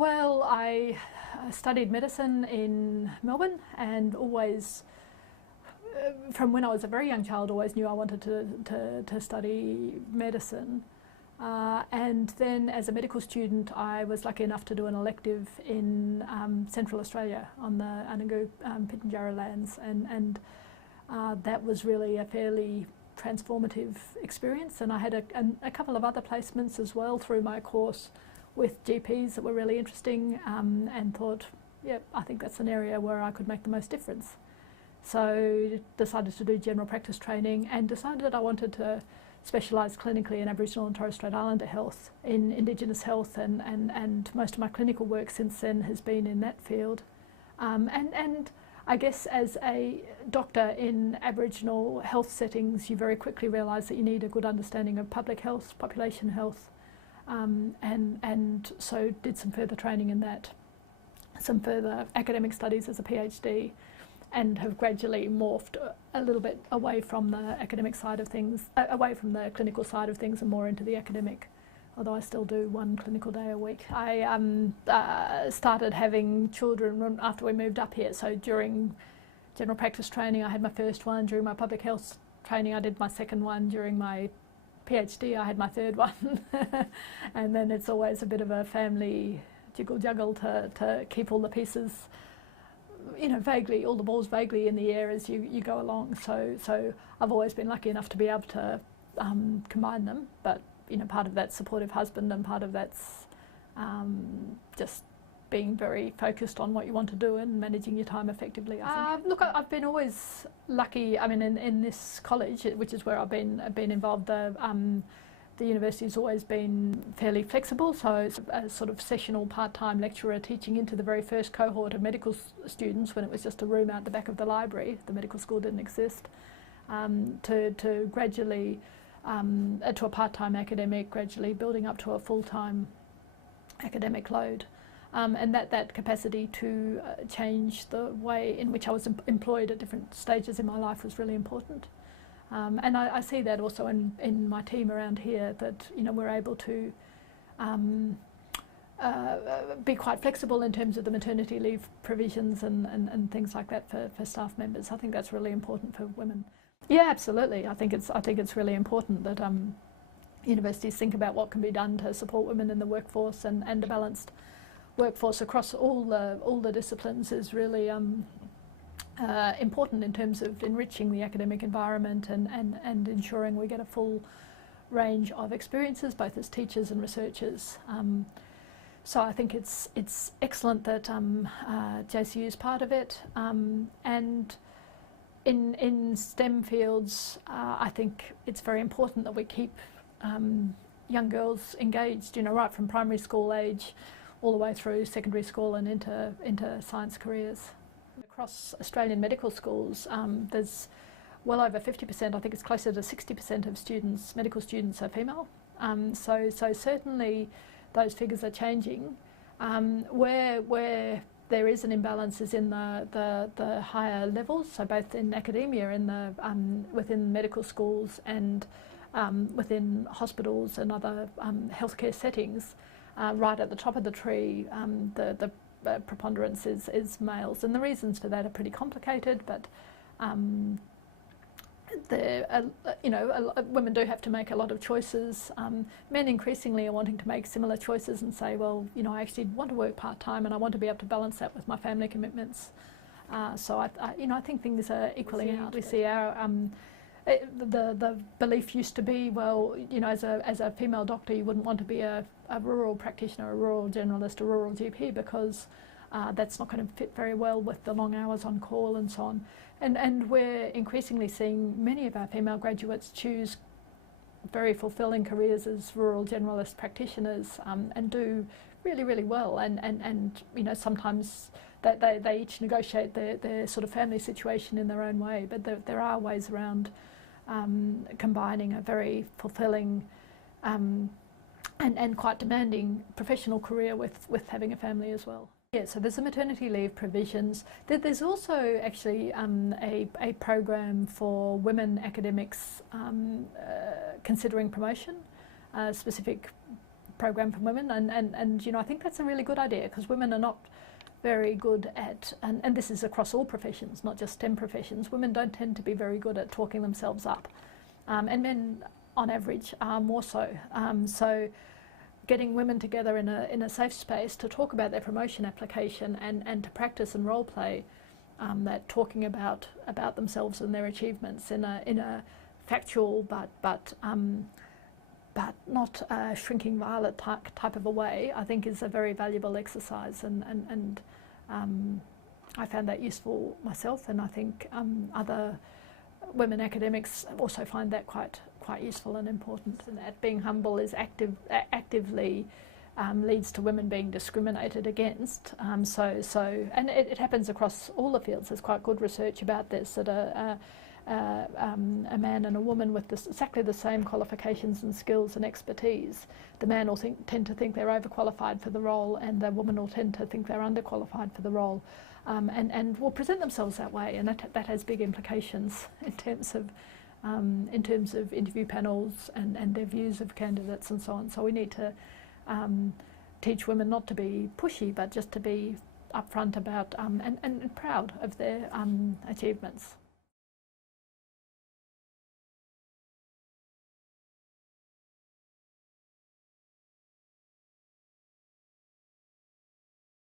Well, I studied medicine in Melbourne and always, from when I was a very young child, always knew I wanted to study medicine. And then as a medical student, I was lucky enough to do an elective in Central Australia on the Anangu Pitjantjatjara lands, and that was really a fairly transformative experience. And I had a couple of other placements as well through my course with GPs that were really interesting, and thought, yeah, I think that's an area where I could make the most difference. So decided to do general practice training and decided that I wanted to specialise clinically in Aboriginal and Torres Strait Islander health, in Indigenous health, and most of my clinical work since then has been in that field. And I guess as a doctor in Aboriginal health settings, you very quickly realise that you need a good understanding of public health, population health, and so did some further training in that, some further academic studies as a PhD, and have gradually morphed a little bit away from the academic side of things, away from the clinical side of things, and more into the academic, although I still do one clinical day a week. I started having children after we moved up here, so during general practice training I had my first one, during my public health training I did my second one, during my PhD I had my third one, and then it's always a bit of a family jiggle-juggle to keep all the pieces, you know, vaguely, all the balls vaguely in the air as you go along. So I've always been lucky enough to be able to combine them, but you know, part of that's supportive husband and part of that's just being very focused on what you want to do and managing your time effectively, I think. Look, I've been always lucky. I mean, in this college, which is where I've been involved, the university's always been fairly flexible, so it's a sort of sessional part-time lecturer teaching into the very first cohort of medical students when it was just a room out the back of the library. The medical school didn't exist. To gradually, to a part-time academic, gradually building up to a full-time academic load. And that capacity to change the way in which I was employed at different stages in my life was really important. And I see that also in my team around here, that you know, we're able to be quite flexible in terms of the maternity leave provisions and things like that for staff members. I think that's really important for women. Yeah, absolutely. I think it's really important that universities think about what can be done to support women in the workforce, and a balanced workforce across all the disciplines is really important in terms of enriching the academic environment and ensuring we get a full range of experiences, both as teachers and researchers. So I think it's excellent that JCU is part of it, and in STEM fields, I think it's very important that we keep young girls engaged, you know, right from primary school age all the way through secondary school and into science careers. Across Australian medical schools, there's well over 50%, I think it's closer to 60% of students, medical students, are female. So certainly those figures are changing. Where there is an imbalance is in the higher levels, so both in academia, in the within medical schools, and within hospitals and other healthcare settings. Right at the top of the tree, the preponderance is males, and the reasons for that are pretty complicated, but you know, women do have to make a lot of choices. Men increasingly are wanting to make similar choices and say, well, you know, I actually want to work part-time and I want to be able to balance that with my family commitments. So you know, I think things are equaling out. We see our the belief used to be, well, you know, as a female doctor, you wouldn't want to be a rural practitioner, a rural generalist, a rural GP, because that's not going to fit very well with the long hours on call and so on. And we're increasingly seeing many of our female graduates choose very fulfilling careers as rural generalist practitioners, and do really, really well. And you know, sometimes they each negotiate their sort of family situation in their own way, but there are ways around combining a very fulfilling and quite demanding professional career with having a family as well. Yeah, so there's the maternity leave provisions. There's also actually a program for women academics considering promotion, specific program for women, and you know, I think that's a really good idea, because women are not very good at, and this is across all professions, not just STEM professions, women don't tend to be very good at talking themselves up, and men on average are more so. So getting women together in a safe space to talk about their promotion application and to practice and role play that talking about themselves and their achievements in a factual but not shrinking violet type of a way, I think is a very valuable exercise, and I found that useful myself, and I think other women academics also find that quite useful and important. And that being humble is actively leads to women being discriminated against. And it happens across all the fields. There's quite good research about this, that a man and a woman with exactly the same qualifications and skills and expertise, the man will tend to think they're overqualified for the role, and the woman will tend to think they're underqualified for the role, and will present themselves that way, and that has big implications in terms of interview panels and their views of candidates and so on. So we need to teach women not to be pushy, but just to be upfront about and proud of their achievements.